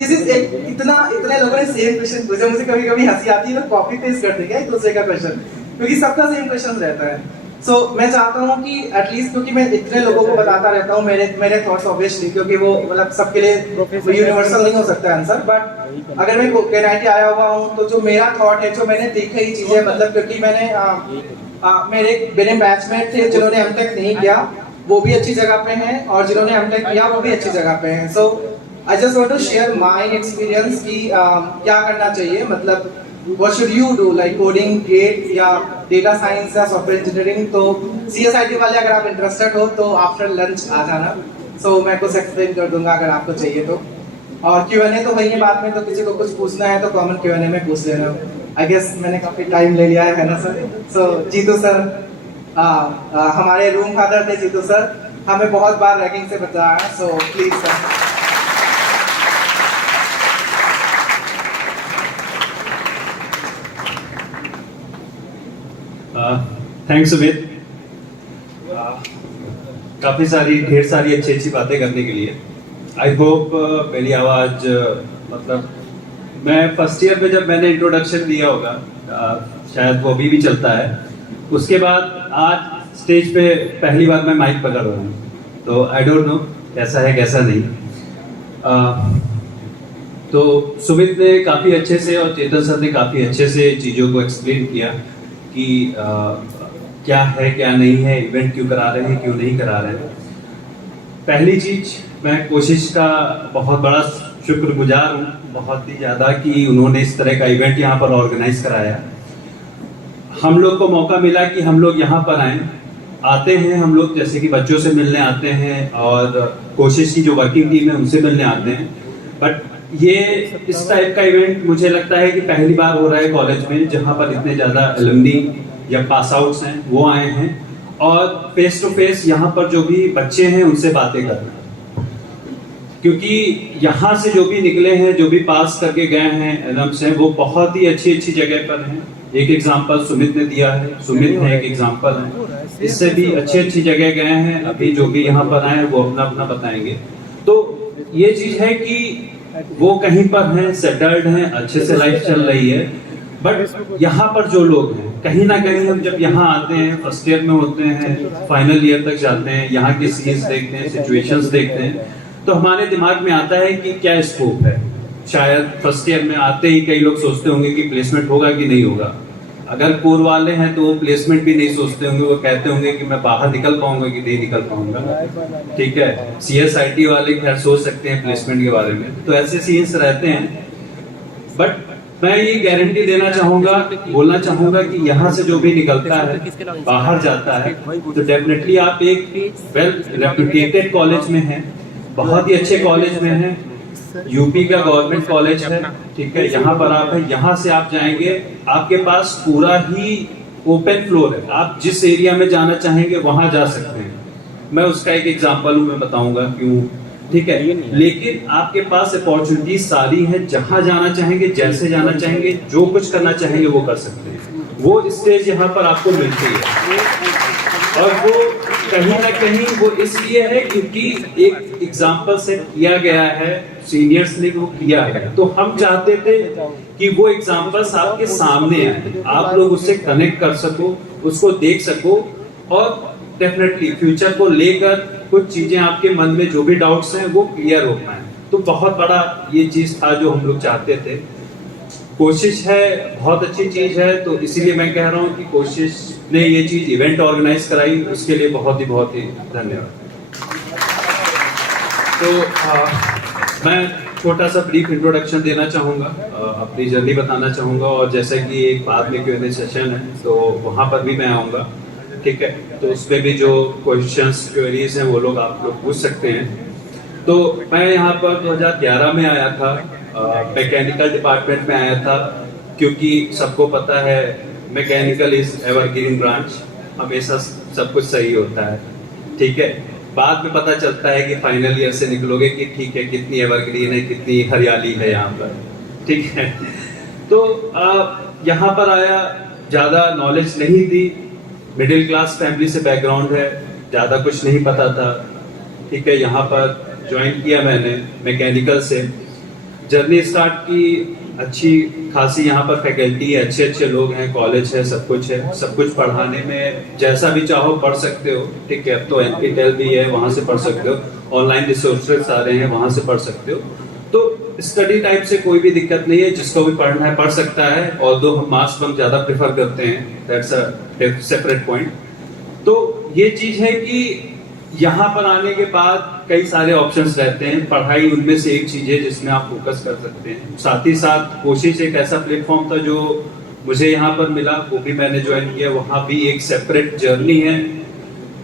एक इतने लोगों ने सेम क्वेश्चन पूछा, मुझे कभी कभी हंसी आती है, कॉपी पेस्ट कर देंगे एक दूसरे का क्वेश्चन, क्योंकि सबका सेम क्वेश्चन रहता है। मैं चाहता हूँ कि एटलीस्ट, क्योंकि मैं इतने लोगों को बताता रहता हूँ मेरे थॉट्स ऑब्वियसली, क्योंकि वो मतलब सबके लिए यूनिवर्सल नहीं हो सकता आंसर, बट अगर मैं केनाइटी आया हुआ हूँ तो जो मेरा थॉट है, जो मैंने देखी ही चीजें, मतलब क्योंकि मेरे बैचमेट थे जिन्होंने एमटेक नहीं किया, वो भी अच्छी जगह पे हैं, और जिन्होंने एमटेक किया वो भी अच्छी जगह पे हैं। I just want to share my experience कि क्या करना चाहिए, मतलब what should you do, like coding, gate या data science या software engineering। तो CSIT वाले अगर आप इंटरेस्टेड हो तो आफ्टर लंच आ जाना, मैं कुछ एक्सप्लेन कर दूंगा अगर आपको चाहिए तो। और Q&A तो वही है बाद में, तो किसी को कुछ पूछना है तो कॉमन Q&A में पूछ लेना। आई गेस मैंने काफी टाइम ले लिया है ना सर। जीतू सर हमारे रूम फादर थे, जीतू सर हमें बहुत बार रैगिंग से बचाया है, so please sir. Thanks Sumit, ढेर सारी अच्छी बातें करने के लिए। आई होप मेरी आवाज मतलब मैं फर्स्ट ईयर में जब मैंने इंट्रोडक्शन दिया होगा, शायद वो अभी भी चलता है। उसके बाद आज स्टेज पे पहली बार मैं माइक पकड़ रहा हूँ, तो आई डोंट नो कैसा है कैसा नहीं। तो सुमित ने काफ़ी अच्छे से और चेतन सर ने काफ़ी अच्छे से चीज़ों को एक्सप्लेन किया कि क्या है क्या नहीं है, इवेंट क्यों करा रहे हैं क्यों नहीं करा रहे हैं। पहली चीज, मैं कोशिश का बहुत बड़ा शुक्रगुजार हूँ, बहुत ही ज़्यादा, कि उन्होंने इस तरह का इवेंट यहाँ पर ऑर्गेनाइज कराया। हम लोग को मौका मिला कि हम लोग यहाँ पर आते हैं हम लोग, जैसे कि बच्चों से मिलने आते हैं और कोशिश की जो वर्किंग टीम है उनसे मिलने आते हैं। बट ये इस टाइप का इवेंट मुझे लगता है कि पहली बार हो रहा है कॉलेज में, जहाँ पर इतने ज़्यादा एलुमनी या पास आउट्स हैं वो आए हैं, और फेस टू फेस यहाँ पर जो भी बच्चे हैं उनसे बातें कर रहे हैं। क्योंकि यहाँ से जो भी निकले हैं, जो भी पास करके गए हैं एलम्स हैं, वो बहुत ही अच्छी जगह पर हैं। एक एग्जांपल सुमित ने दिया है, सुमित है एक एग्जांपल है, इससे भी अच्छी जगह गए हैं। अभी जो भी यहाँ पर आए हैं वो अपना अपना बताएंगे। तो ये चीज है कि वो कहीं पर हैं, सेटल्ड हैं, अच्छे से लाइफ चल रही है। बट यहाँ पर जो लोग हैं, कहीं ना कहीं हम जब यहाँ आते हैं, फर्स्ट ईयर में होते हैं, फाइनल ईयर तक जाते हैं, यहाँ के सीन्स देखते हैं, सिचुएशंस देखते हैं, तो हमारे दिमाग में आता है कि क्या स्कोप है। शायद फर्स्ट ईयर में आते ही कई लोग सोचते होंगे कि प्लेसमेंट होगा कि नहीं होगा। अगर कोर वाले हैं तो वो प्लेसमेंट भी नहीं सोचते होंगे, वो कहते होंगे कि मैं बाहर निकल पाऊंगा कि नहीं निकल पाऊंगा। ठीक है, CSIT वाले खैर सोच सकते हैं प्लेसमेंट के बारे में, तो ऐसे सीन्स रहते हैं। बट मैं ये गारंटी देना चाहूंगा, बोलना चाहूंगा कि यहाँ से जो भी निकलता है, बाहर जाता है, तो डेफिनेटली आप एक वेल रेप्यूटेटेड कॉलेज में हैं, बहुत ही अच्छे कॉलेज में हैं। यूपी का गवर्नमेंट कॉलेज है, ठीक है, यहाँ पर आप है, यहाँ से आप जाएंगे, आपके पास पूरा ही ओपन फ्लोर है, आप जिस एरिया में जाना चाहेंगे वहां जा सकते हैं। मैं उसका एक एग्जांपल मैं बताऊंगा क्यों, ठीक है। लेकिन आपके पास अपॉर्चुनिटी सारी है, जहां जाना चाहेंगे, जैसे जाना चाहेंगे, जो कुछ करना चाहेंगे वो कर सकते हैं। वो स्टेज यहाँ पर आपको मिलती है, और वो कहीं ना कहीं वो इसलिए है क्योंकि एक एग्जाम्पल से किया गया है, सीनियर्स ने वो किया है। तो हम चाहते थे कि वो एग्जाम्पल्स आपके सामने आए, आप लोग उससे कनेक्ट कर सको, उसको देख सको, और डेफिनेटली फ्यूचर को लेकर कुछ चीजें आपके मन में जो भी डाउट्स हैं वो क्लियर हो पाए। तो बहुत बड़ा ये चीज था जो हम लोग चाहते थे। कोशिश है, बहुत अच्छी चीज है, तो इसीलिए मैं कह रहा हूँ कि कोशिश ने ये चीज इवेंट ऑर्गेनाइज कराई, उसके लिए बहुत ही धन्यवाद। तो मैं छोटा सा ब्रीफ इंट्रोडक्शन देना चाहूँगा, अपनी जर्नी बताना चाहूँगा, और जैसे कि एक बाद में Q&A सेशन है तो वहाँ पर भी मैं आऊँगा, ठीक है। तो उसमें भी जो क्वेश्चंस क्वेरीज हैं वो लोग आप लोग पूछ सकते हैं। तो मैं यहाँ पर 2011 में आया था, मैकेनिकल डिपार्टमेंट में आया था, क्योंकि सबको पता है मैकेनिकल इज एवरग्रीन ब्रांच, हमेशा सब कुछ सही होता है, ठीक है। बाद में पता चलता है कि फाइनल ईयर से निकलोगे कि ठीक है कितनी एवरग्रीन है, कितनी हरियाली है यहाँ पर, ठीक है। तो यहाँ पर आया, ज्यादा नॉलेज नहीं थी, मिडिल क्लास फैमिली से बैकग्राउंड है, ज्यादा कुछ नहीं पता था, ठीक है। यहाँ पर ज्वाइन किया मैंने मैकेनिकल से, जर्नी स्टार्ट की, अच्छी खासी यहाँ पर फैकल्टी है, अच्छे अच्छे लोग हैं, कॉलेज है, सब कुछ पढ़ाने में जैसा भी चाहो पढ़ सकते हो। ठीक है, अब तो NPTEL भी है, वहां से पढ़ सकते हो, ऑनलाइन रिसोर्सेज आ रहे हैं, वहां से पढ़ सकते हो। तो स्टडी टाइप से कोई भी दिक्कत नहीं है, जिसको भी पढ़ना है पढ़ सकता है। ऑल्दो हम मास बम ज्यादा प्रेफर करते हैं, दैट्स अ सेपरेट पॉइंट। तो ये चीज है कि यहाँ पर आने के बाद कई सारे ऑप्शंस रहते हैं, पढ़ाई उनमें से एक चीज है जिसमें आप फोकस कर सकते हैं। साथ ही साथ कोशिश एक ऐसा प्लेटफॉर्म था जो मुझे यहाँ पर मिला, वो भी मैंने ज्वाइन किया। वहाँ भी एक सेपरेट जर्नी है,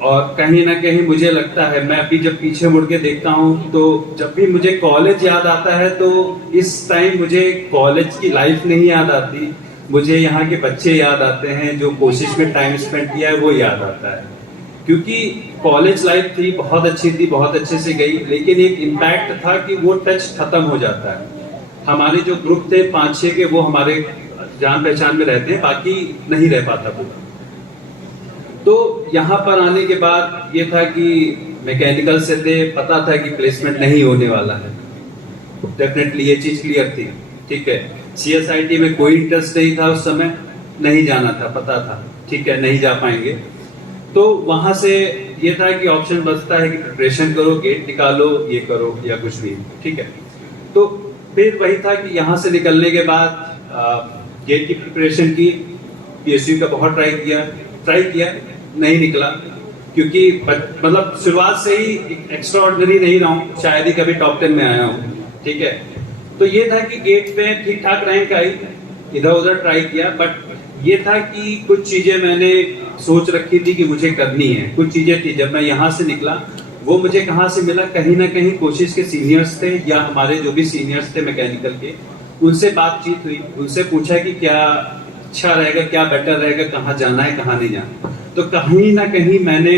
और कहीं ना कहीं मुझे लगता है, मैं अभी जब पीछे मुड़ के देखता हूँ तो जब भी मुझे कॉलेज याद आता है तो इस टाइम मुझे कॉलेज की लाइफ नहीं याद आती, मुझे यहाँ के बच्चे याद आते हैं, जो कोशिश में टाइम स्पेंड किया है वो याद आता है। क्योंकि कॉलेज लाइफ थी, बहुत अच्छी थी, बहुत अच्छे से गई, लेकिन एक इम्पैक्ट था कि वो टच खत्म हो जाता है। हमारे जो ग्रुप थे 5-6 के, वो हमारे जान पहचान में रहते हैं, बाकी नहीं रह पाता पूरा। तो यहाँ पर आने के बाद ये था कि मैकेनिकल से थे, पता था कि प्लेसमेंट नहीं होने वाला है, डेफिनेटली ये चीज क्लियर थी। ठीक है, CSIT में कोई इंटरेस्ट नहीं था उस समय, नहीं जाना था, पता था, ठीक है नहीं जा पाएंगे। तो वहां से ये था कि ऑप्शन बचता है कि प्रिपरेशन करो, गेट निकालो, ये करो या कुछ भी। ठीक है, तो फिर वही था कि यहाँ से निकलने के बाद गेट की प्रिपरेशन की, PSU का बहुत ट्राई किया, नहीं निकला, क्योंकि मतलब शुरुआत से ही एक्स्ट्रा ऑर्डिनरी नहीं रहा हूँ, शायद ही कभी टॉप 10 में आया हूँ। ठीक है, तो ये था कि गेट पे ठीक ठाक रैंक आई, इधर उधर ट्राई किया, बट ये था कि कुछ चीजें मैंने सोच रखी थी कि मुझे करनी है, कुछ चीजें थी। जब मैं यहाँ से निकला, वो मुझे कहाँ से मिला, कहीं ना कहीं कोशिश के सीनियर्स थे, या हमारे जो भी सीनियर्स थे मैकेनिकल के, उनसे बातचीत हुई, उनसे पूछा कि क्या अच्छा रहेगा, क्या बेटर रहेगा, कहाँ जाना है, कहाँ नहीं जाना। तो कहीं ना कहीं मैंने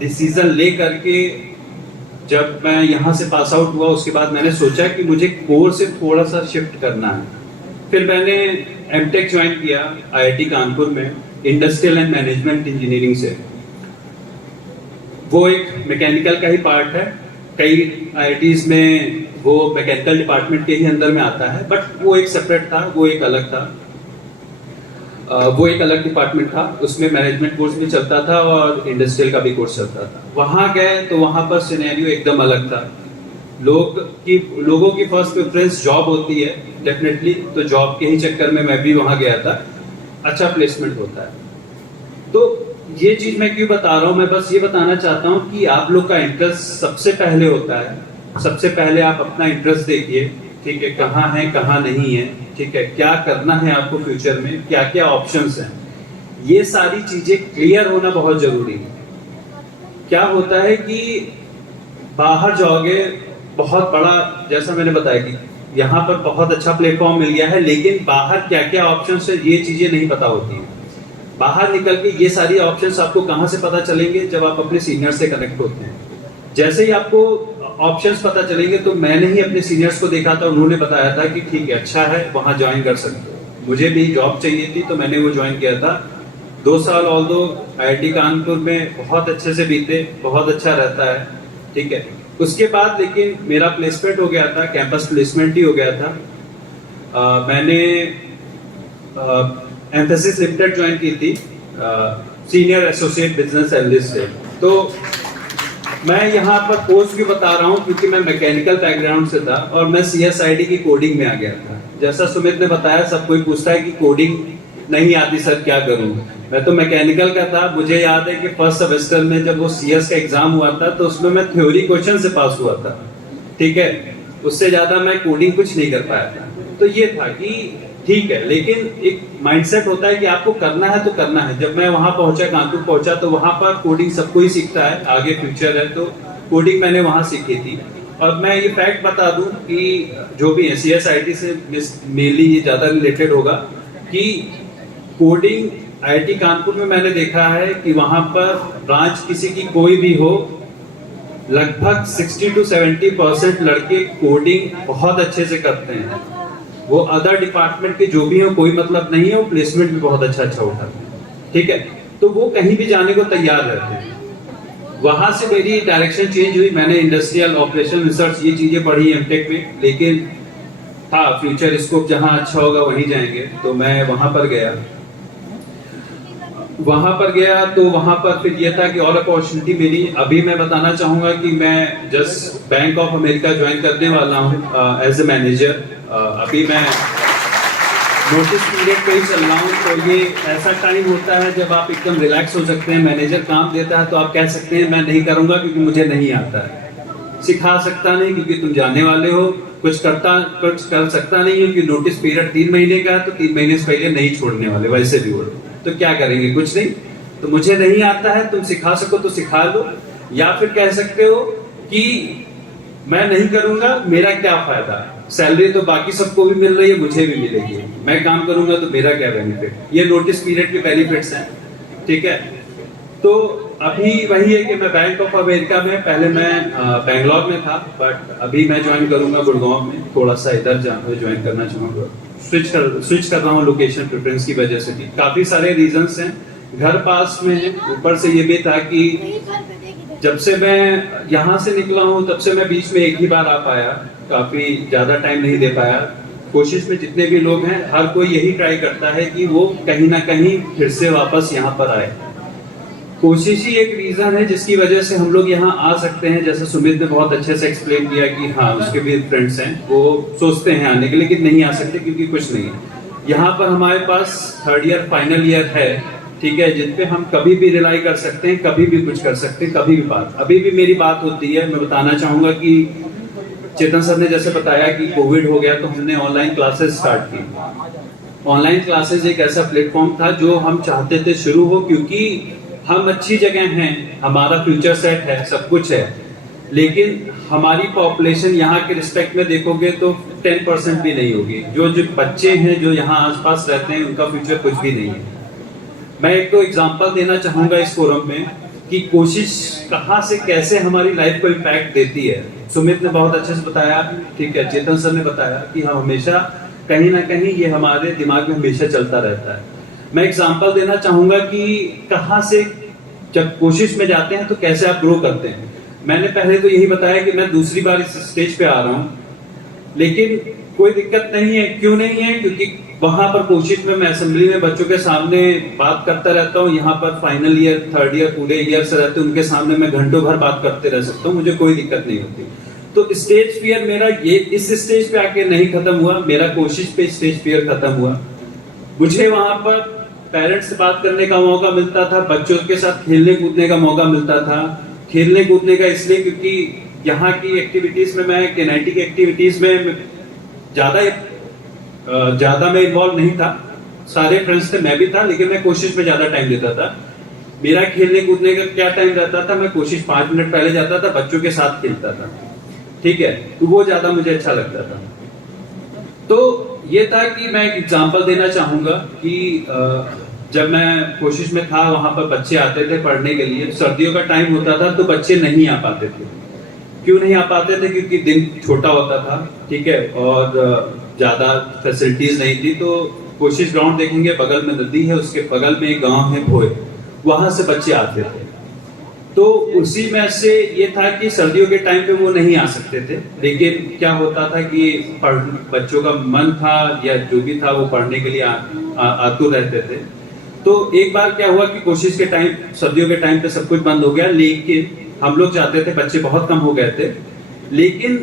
डिसीजन ले करके, जब मैं यहाँ से पास आउट हुआ उसके बाद मैंने सोचा कि मुझे कोर से थोड़ा सा शिफ्ट करना है। फिर मैंने MTech ज्वाइन किया IIT कानपुर में, इंडस्ट्रियल एंड मैनेजमेंट इंजीनियरिंग से। वो एक मैकेनिकल का ही पार्ट है, कई IITs में वो मैकेनिकल डिपार्टमेंट के ही अंदर में आता है, बट वो एक सेपरेट था, वो एक अलग था, वो एक अलग डिपार्टमेंट था। उसमें मैनेजमेंट कोर्स भी चलता था और इंडस्ट्रियल का भी कोर्स चलता था। वहां गए तो वहां पर सिनेरियो एकदम अलग था। लोगों की फर्स्ट प्रेफरेंस जॉब होती है डेफिनेटली, तो जॉब के ही चक्कर में मैं भी वहां गया था, अच्छा प्लेसमेंट होता है। तो ये चीज मैं क्यों बता रहा हूँ, मैं बस ये बताना चाहता हूँ कि आप लोग का इंटरेस्ट सबसे पहले होता है। सबसे पहले आप अपना इंटरेस्ट देखिए, ठीक है, कहाँ है कहाँ नहीं है, ठीक है, क्या करना है आपको फ्यूचर में, क्या क्या ऑप्शंस हैं, ये सारी चीजें क्लियर होना बहुत जरूरी है। क्या होता है कि बाहर जाओगे, बहुत बड़ा, जैसा मैंने बताया कि यहाँ पर बहुत अच्छा प्लेटफॉर्म मिल गया है, लेकिन बाहर क्या क्या ऑप्शंस है ये चीजें नहीं पता होती है। बाहर निकल के ये सारी ऑप्शंस आपको कहाँ से पता चलेंगे, जब आप अपने सीनियर से कनेक्ट होते हैं। जैसे ही आपको ऑप्शंस पता चलेंगे, तो मैंने ही अपने सीनियर्स को देखा था, उन्होंने बताया था कि ठीक है अच्छा है, वहां ज्वाइन कर सकते हो। मुझे भी जॉब चाहिए थी तो मैंने वो ज्वाइन किया था। 2 साल ऑल्दो IIT कानपुर में बहुत अच्छे से बीते, बहुत अच्छा रहता है। ठीक है, उसके बाद लेकिन मेरा प्लेसमेंट हो गया था, कैंपस प्लेसमेंट ही हो गया था। मैंने एम्फेसिस लिमिटेड ज्वाइन की थी, सीनियर एसोसिएट बिजनेस एनालिस्ट से। तो मैं यहाँ पर कोर्स भी बता रहा हूँ क्योंकि मैं मैकेनिकल बैकग्राउंड से था और मैं CSIT की कोडिंग में आ गया था। जैसा सुमित ने बताया, सब कोई पूछता है कि कोडिंग नहीं आती सर, क्या करूं। मैं तो मैकेनिकल का था। मुझे याद है कि फर्स्ट सेमेस्टर में जब वो CS का एग्जाम हुआ था तो उसमें मैं थ्योरी क्वेश्चन से पास हुआ था। ठीक है, उससे ज्यादा मैं कोडिंग कुछ नहीं कर पाया था। तो ये था कि ठीक है, लेकिन एक माइंडसेट होता है कि आपको करना है तो करना है। जब मैं वहां पहुंचा, कानपुर पहुंचा, तो वहां पर कोडिंग सबको ही सीखता है, आगे फ्यूचर है, तो कोडिंग मैंने वहां सीखी थी। और मैं ये फैक्ट बता दूं कि जो भी है CSIT से मेनली ये ज्यादा रिलेटेड होगा कि कोडिंग IIT कानपुर में मैंने देखा है कि वहां पर ब्रांच किसी की कोई भी हो, लगभग 60 to 70% लड़के कोडिंग बहुत अच्छे से करते हैं। वो अदर डिपार्टमेंट के जो भी हो कोई मतलब नहीं है, वो प्लेसमेंट भी बहुत अच्छा उठाते हैं। ठीक है, तो वो कहीं भी जाने को तैयार रहते हैं। वहां से मेरी डायरेक्शन चेंज हुई, मैंने इंडस्ट्रियल ऑपरेशन रिसर्च ये चीजें पढ़ी MTech में, लेकिन था फ्यूचर स्कोप जहाँ अच्छा होगा वहीं जाएंगे, तो मैं वहां पर गया। तो वहां पर फिर ये था कि और अपॉर्चुनिटी मिली। अभी मैं बताना चाहूंगा कि मैं just bank of America join करने वाला हूँ एज ए मैनेजर। अभी मैं नोटिस पीरियड पे ही चल रहा हूँ, तो ये ऐसा टाइम होता है जब आप एकदम रिलैक्स हो सकते हैं। मैनेजर काम देता है तो आप कह सकते हैं मैं नहीं करूंगा क्योंकि मुझे नहीं आता है, सिखा सकता नहीं क्योंकि तुम जाने वाले हो, कुछ कर सकता नहीं हो कि नोटिस पीरियड 3 महीने का है तो 3 महीने से पहले नहीं छोड़ने वाले वैसे भी हो, तो क्या करेंगे, कुछ नहीं। तो मुझे नहीं आता है, तुम सिखा सको तो सिखा लो, या फिर कह सकते हो कि मैं नहीं करूंगा, मेरा क्या फायदा, सैलरी तो बाकी सबको भी मिल रही है, मुझे भी मिलेगी, मैं काम करूंगा तो मेरा क्या बेनिफिट। ये नोटिस पीरियड के बेनिफिट्स हैं, ठीक है। तो अभी वही है कि मैं बैंक ऑफ अमेरिका में, पहले मैं बेंगलोर में था, बट अभी मैं ज्वाइन करूंगा गुड़गांव में, थोड़ा सा इधर ज्वाइन करना चाहूंगा। स्विच कर रहा हूँ लोकेशन प्रेफरेंस की वजह से भी, काफी सारे रीजंस हैं। घर पास में है, ऊपर से ये भी था कि जब से मैं यहाँ से निकला हूँ तब से मैं बीच में एक ही बार आ पाया, काफी ज्यादा टाइम नहीं दे पाया। कोशिश में जितने भी लोग हैं हर कोई यही ट्राई करता है कि वो कहीं ना कहीं फिर से वापस यहाँ पर आए। कोशिश ही एक रीजन है जिसकी वजह से हम लोग यहाँ आ सकते हैं। जैसे सुमित ने बहुत अच्छे से एक्सप्लेन किया कि हाँ उसके भी फ्रेंड्स हैं, वो सोचते हैं आने के लेकिन नहीं आ सकते क्योंकि कुछ नहीं है। यहाँ पर हमारे पास 3rd ईयर फाइनल ईयर है, ठीक है, जिन पे हम कभी भी रिलाई कर सकते हैं, कभी भी कुछ कर सकते हैं, कभी भी बात। अभी भी मेरी बात होती है। मैं बताना चाहूंगा कि चेतन सर ने जैसे बताया कि कोविड हो गया तो हमने ऑनलाइन क्लासेस स्टार्ट की। ऑनलाइन क्लासेस एक ऐसा प्लेटफॉर्म था जो हम चाहते थे शुरू हो, क्योंकि हम अच्छी जगह हैं, हमारा फ्यूचर सेट है, सब कुछ है, लेकिन हमारी पॉपुलेशन यहाँ के रिस्पेक्ट में देखोगे तो 10% भी नहीं होगी। जो बच्चे हैं जो यहाँ आसपास रहते हैं उनका फ्यूचर कुछ भी नहीं है। मैं एक तो एग्जांपल देना चाहूंगा इस फोरम में कि कोशिश कहाँ से कैसे हमारी लाइफ को इम्पैक्ट देती है। सुमित ने बहुत अच्छे से बताया, ठीक है, चेतन सर ने बताया कि हम हमेशा कहीं ना कहीं ये हमारे दिमाग में हमेशा चलता रहता है। मैं एग्जांपल देना चाहूंगा कि कहाँ से जब कोशिश में जाते हैं तो कैसे आप ग्रो करते हैं। मैंने पहले तो यही बताया कि मैं दूसरी बार इस स्टेज पे आ रहा हूँ, लेकिन कोई दिक्कत नहीं है। क्यों नहीं है? क्योंकि वहां पर कोशिश में मैं असेंबली में बच्चों के सामने बात करता रहता हूँ। यहाँ पर फाइनल ईयर 3rd ईयर पूरे ईयर से रहते हैं, उनके सामने मैं घंटों भर बात करते रह सकता हूँ, मुझे कोई दिक्कत नहीं होती। तो स्टेज फियर मेरा ये इस स्टेज पे आके नहीं खत्म हुआ, मेरा कोशिश पे स्टेज फियर खत्म हुआ। मुझे वहां पर पेरेंट्स से बात करने का मौका मिलता था, बच्चों के साथ खेलने कूदने का मौका मिलता था। खेलने कूदने का इसलिए क्योंकि यहाँ की एक्टिविटीज में, मैं केनाइटी की एक्टिविटीज में ज्यादा मैं इन्वॉल्व नहीं था। सारे फ्रेंड्स थे, मैं भी था, लेकिन मैं कोशिश में ज्यादा टाइम देता था। मेरा खेलने कूदने का क्या टाइम रहता था, मैं कोशिश 5 मिनट पहले जाता था, बच्चों के साथ खेलता था, ठीक है, तो वो ज्यादा मुझे अच्छा लगता था। तो ये था कि मैं एक एग्जांपल देना चाहूंगा कि जब मैं कोशिश में था वहां पर बच्चे आते थे पढ़ने के लिए, सर्दियों का टाइम होता था तो बच्चे नहीं आ पाते थे। क्यों नहीं आ पाते थे? क्योंकि दिन छोटा होता था, ठीक है, और ज्यादा फैसिलिटीज नहीं थी। तो कोशिश ग्राउंड देखेंगे, बगल में नदी है, उसके बगल में एक गांव है भोए, वहां से बच्चे आते थे। तो उसी में से ये था कि सर्दियों के टाइम पे वो नहीं आ सकते थे, लेकिन क्या होता था कि बच्चों का मन था या जो भी था वो पढ़ने के लिए आतुर रहते थे। तो एक बार क्या हुआ कि कोशिश के टाइम, सर्दियों के टाइम पे सब कुछ बंद हो गया, लेकिन हम लोग चाहते थे, बच्चे बहुत कम हो गए थे, लेकिन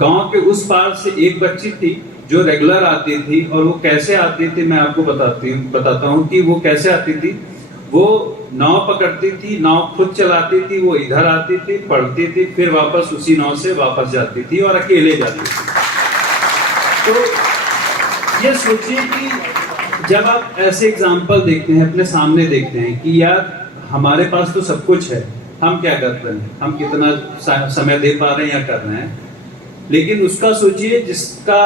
गांव के उस पार से एक बच्ची थी जो रेगुलर आती थी। और वो कैसे आती थी मैं आपको बताता हूँ कि वो कैसे आती थी। वो नाव पकड़ती थी, नाव खुद चलाती थी, वो इधर आती थी, पढ़ती थी, फिर वापस उसी नाव से वापस जाती थी और अकेले जाती थी। तो ये सोचिए कि जब आप ऐसे एग्जाम्पल देखते हैं, अपने सामने देखते हैं कि यार हमारे पास तो सब कुछ है, हम क्या कर रहे हैं, हम कितना समय दे पा रहे हैं या कर रहे हैं, लेकिन उसका सोचिए जिसका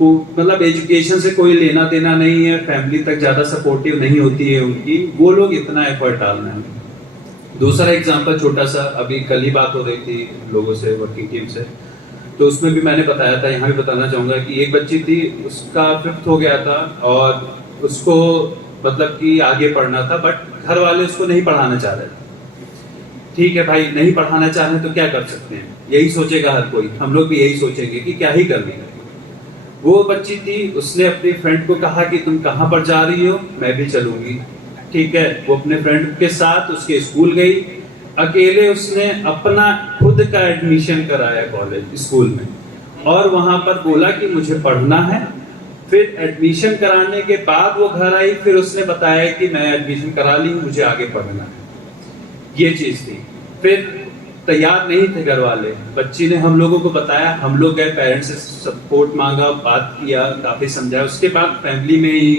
मतलब एजुकेशन से कोई लेना देना नहीं है, फैमिली तक ज्यादा सपोर्टिव नहीं होती है उनकी, वो लोग इतना एफर्ट डाल रहे हैं। दूसरा एग्जांपल छोटा सा, अभी कल ही बात हो रही थी लोगों से, वर्किंग टीम से, तो उसमें भी मैंने बताया था, यहाँ भी बताना चाहूंगा कि एक बच्ची थी, उसका 5th हो गया था और उसको मतलब कि आगे पढ़ना था, बट घर वाले उसको नहीं पढ़ाना चाह रहे थे। ठीक है भाई, नहीं पढ़ाना चाह रहे तो क्या कर सकते हैं, यही सोचेगा हर कोई, हम लोग भी यही सोचेंगे कि क्या ही करने का। वो बच्ची थी, उसने अपनी फ्रेंड को कहा कि तुम कहाँ पर जा रही हो, मैं भी चलूंगी। ठीक है, वो अपने फ्रेंड के साथ उसके स्कूल गई, अकेले उसने अपना खुद का एडमिशन कराया कॉलेज स्कूल में, और वहां पर बोला कि मुझे पढ़ना है। फिर एडमिशन कराने के बाद वो घर आई, फिर उसने बताया कि मैं एडमिशन करा ली, मुझे आगे पढ़ना है। ये चीज थी। फिर तैयार नहीं थे घर वाले, बच्ची ने हम लोगों को बताया, हम लोग गए, पेरेंट्स से सपोर्ट मांगा, बात किया, काफी समझाया। उसके बाद फैमिली में ही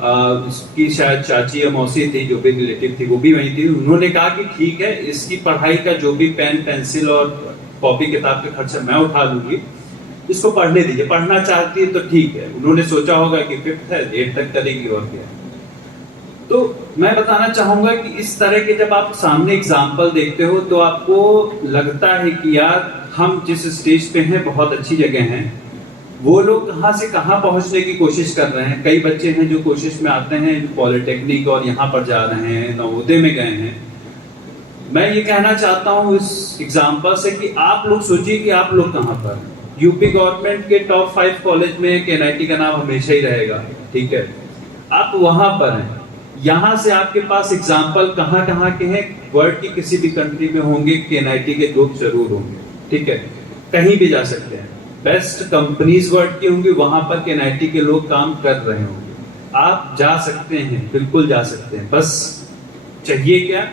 उसकी शायद चाची या मौसी थी, जो भी रिलेटिव थी, वो भी वही थी। उन्होंने कहा कि ठीक है, इसकी पढ़ाई का जो भी पेन पेंसिल और कॉपी किताब का खर्चा मैं उठा लूंगी, इसको पढ़ने दीजिए, पढ़ना चाहती है तो ठीक है। उन्होंने सोचा होगा कि 5th है, 8th तक करेगी और क्या। तो मैं बताना चाहूंगा कि इस तरह के जब आप सामने एग्जाम्पल देखते हो तो आपको लगता है कि यार हम जिस स्टेज पे हैं बहुत अच्छी जगह है, वो लोग कहाँ से कहाँ पहुंचने की कोशिश कर रहे हैं। कई बच्चे हैं जो कोशिश में आते हैं, पॉलिटेक्निक और यहाँ पर जा रहे हैं, नवोदय में गए हैं। मैं ये कहना चाहता हूँ इस एग्जाम्पल से कि आप लोग सोचिए कि आप लोग कहाँ पर। यूपी गवर्नमेंट के टॉप 5 कॉलेज में केएनआईटी का नाम हमेशा ही रहेगा, ठीक है, आप वहां पर हैं। यहाँ से आपके पास एग्जाम्पल कहाँ कहाँ के हैं, वर्ल्ड की किसी भी कंट्री में होंगे, केएनआईटी के लोग जरूर होंगे, ठीक है, कहीं भी जा सकते हैं। बेस्ट कंपनीज वर्ल्ड की होंगी, वहां पर केएनआईटी के लोग काम कर रहे होंगे। आप जा सकते हैं, बिल्कुल जा सकते हैं, बस चाहिए क्या,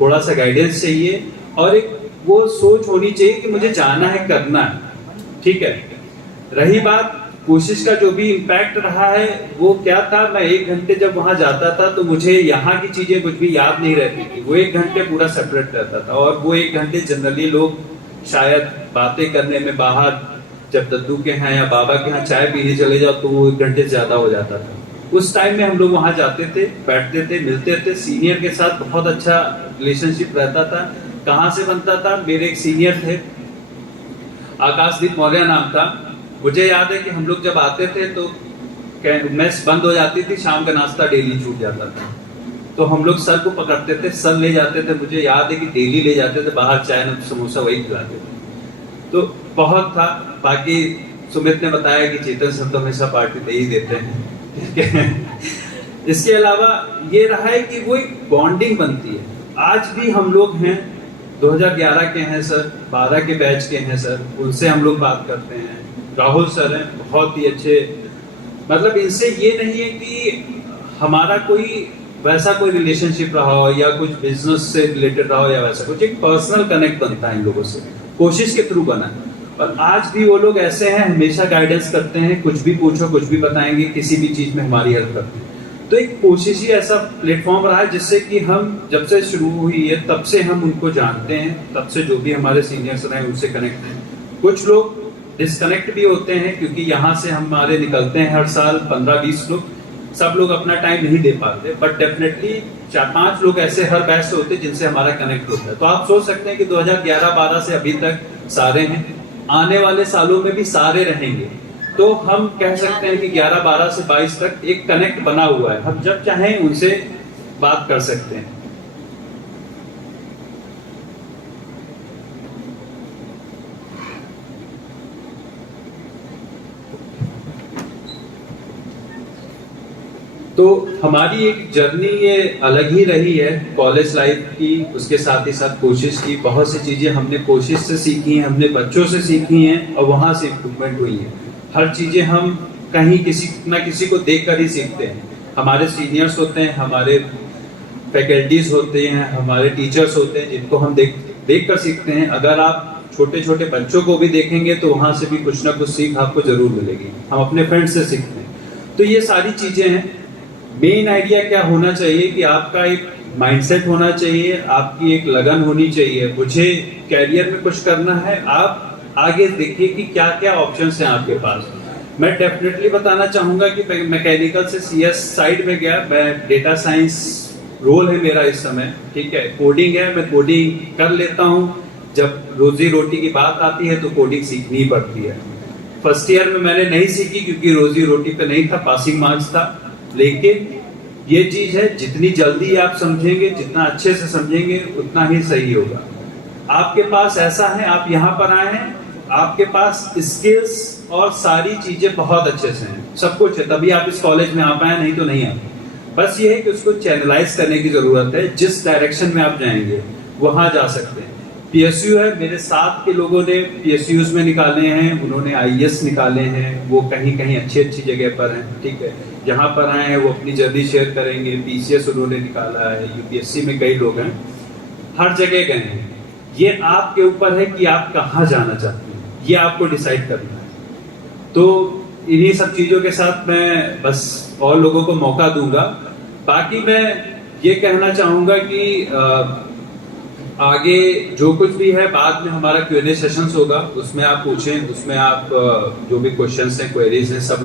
थोड़ा सा गाइडेंस चाहिए और एक वो सोच होनी चाहिए कि मुझे जाना है, करना है, ठीक है। रही बात कोशिश का जो भी इम्पैक्ट रहा है वो क्या था, मैं 1 घंटे जब वहां जाता था तो मुझे यहाँ की चीजें कुछ भी याद नहीं रहती थी। वो 1 घंटे पूरा सेपरेट रहता था, और वो 1 घंटे जनरली लोग शायद बातें करने में बाहर, जब दद्दू के यहाँ या बाबा के यहाँ चाय पीने चले जाओ तो वो 1 घंटे ज्यादा हो जाता था। उस टाइम में हम लोग वहां जाते थे, बैठते थे, मिलते थे, सीनियर के साथ बहुत अच्छा रिलेशनशिप रहता था। कहाँ से बनता था, मेरे एक सीनियर थे, आकाशदीप मौर्य नाम था। मुझे याद है कि हम लोग जब आते थे तो मेस बंद हो जाती थी, शाम का नाश्ता डेली छूट जाता था, तो हम लोग सर को पकड़ते थे, सर ले जाते थे। मुझे याद है कि डेली ले जाते थे बाहर, चाय न समोसा वही खिलाते थे। तो बहुत था। बाकी सुमित ने बताया कि चेतन सर तो हमेशा पार्टी दे ही देते हैं, ठीक है। इसके अलावा ये रहा है कि वो एक बॉन्डिंग बनती है। आज भी हम लोग हैं, 2011 के हैं सर, 12 के बैच के हैं सर, उनसे हम लोग बात करते हैं। राहुल सर हैं, बहुत ही अच्छे, मतलब इनसे ये नहीं है कि हमारा कोई वैसा कोई रिलेशनशिप रहा हो या कुछ बिजनेस से रिलेटेड रहा हो या वैसा कुछ, एक पर्सनल कनेक्ट बनता है इन लोगों से, कोशिश के थ्रू बना है। और आज भी वो लोग ऐसे हैं, हमेशा गाइडेंस करते हैं, कुछ भी पूछो कुछ भी बताएंगे, किसी भी चीज में हमारी हेल्प करते हैं। तो एक कोशिश ही ऐसा प्लेटफॉर्म रहा है जिससे कि हम जब से शुरू हुई है तब से हम उनको जानते हैं, तब से जो भी हमारे सीनियर्स रहे उनसे कनेक्ट हैं। कुछ लोग डिस्कनेक्ट भी होते हैं क्योंकि यहाँ से हमारे निकलते हैं हर साल 15-20 लोग, सब लोग अपना टाइम नहीं दे पाते, बट डेफिनेटली 4-5 लोग ऐसे हर बैच से होते हैं जिनसे हमारा कनेक्ट होता है। तो आप सोच सकते हैं कि 2011-12 से अभी तक सारे हैं, आने वाले सालों में भी सारे रहेंगे। तो हम कह सकते हैं कि 11-12 से 22 तक एक कनेक्ट बना हुआ है, हम जब चाहें उनसे बात कर सकते हैं। तो हमारी एक जर्नी ये अलग ही रही है कॉलेज लाइफ की, उसके साथ ही साथ कोशिश की। बहुत सी चीजें हमने कोशिश से सीखी हैं, हमने बच्चों से सीखी हैं और वहां से इम्प्रूवमेंट हुई है। हर चीजें हम कहीं किसी ना किसी को देख कर ही सीखते हैं। हमारे सीनियर्स होते हैं, हमारे फैकल्टीज होते हैं, हमारे टीचर्स होते हैं, जिनको हम देख कर सीखते हैं। अगर आप छोटे छोटे बच्चों को भी देखेंगे तो वहां से भी कुछ ना कुछ सीख आपको जरूर मिलेगी। हम अपने फ्रेंड्स से सीखते हैं। तो ये सारी चीजें हैं। मेन आइडिया क्या होना चाहिए कि आपका एक माइंडसेट होना चाहिए, आपकी एक लगन होनी चाहिए। मुझे कैरियर में कुछ करना है, आप आगे देखिए कि क्या क्या ऑप्शंस हैं आपके पास। मैं डेफिनेटली बताना चाहूंगा कि मैकेनिकल से सीएस साइड में गया, मैं डेटा साइंस रोल है मेरा इस समय, ठीक है। कोडिंग है, मैं कोडिंग कर लेता हूँ। जब रोजी रोटी की बात आती है तो कोडिंग सीखनी पड़ती है। फर्स्ट ईयर में मैंने नहीं सीखी क्योंकि रोजी रोटी पे नहीं था, पासिंग मार्क्स था। लेकिन ये चीज है, जितनी जल्दी आप समझेंगे, जितना अच्छे से समझेंगे, उतना ही सही होगा। आपके पास ऐसा है, आप यहाँ पर आए हैं, आपके पास स्किल्स और सारी चीजें बहुत अच्छे से हैं, सब कुछ है, तभी आप इस कॉलेज में आ पाए, नहीं तो नहीं आते। बस ये है कि उसको चैनलाइज करने की जरूरत है, जिस डायरेक्शन में आप जाएंगे वहां जा सकते हैं। पीएसयू है, मेरे साथ के लोगों ने पीएसयूज में निकाले हैं, उन्होंने आईएएस निकाले हैं, वो कहीं कहीं अच्छी अच्छी जगह पर हैं, ठीक है। जहां पर आए हैं वो अपनी जर्नी शेयर करेंगे। पीसीएस उन्होंने निकाला है, यूपीएससी में कई लोग हैं, हर जगह गए हैं। ये आपके ऊपर है कि आप कहाँ जाना चाहते हैं, ये आपको डिसाइड करना है। तो इन्हीं सब चीजों के साथ मैं बस और लोगों को मौका दूंगा। बाकी मैं ये कहना चाहूंगा कि आगे जो कुछ भी है, बाद में हमारा Q&A सेशंस होगा, उसमें आप पूछें, उसमें आप जो भी क्वेश्चंस हैं, क्वेरीज हैं, सब